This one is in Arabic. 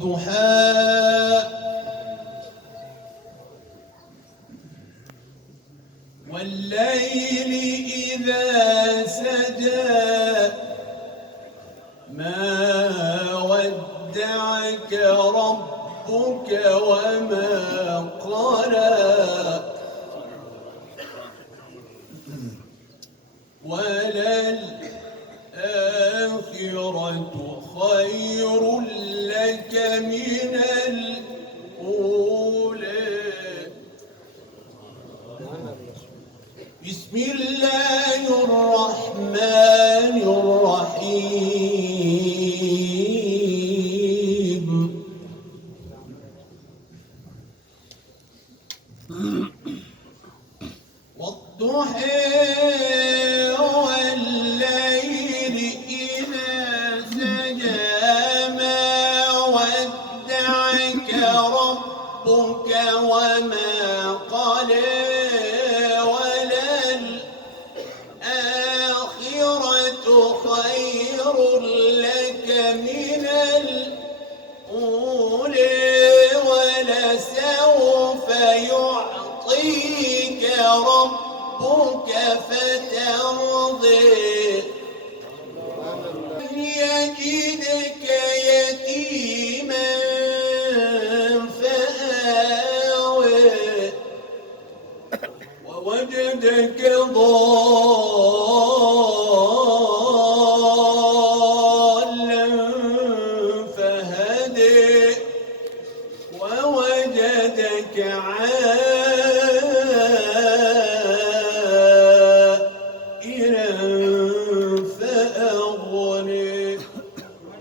ضحى والليل إذا سجى ما ودعك ربك وما قلى وللآخرة خير لك من الأولى. بسم الله الرحمن الرحيم. والضحى والليل إذا سجى ما ودعك ربك وما قلى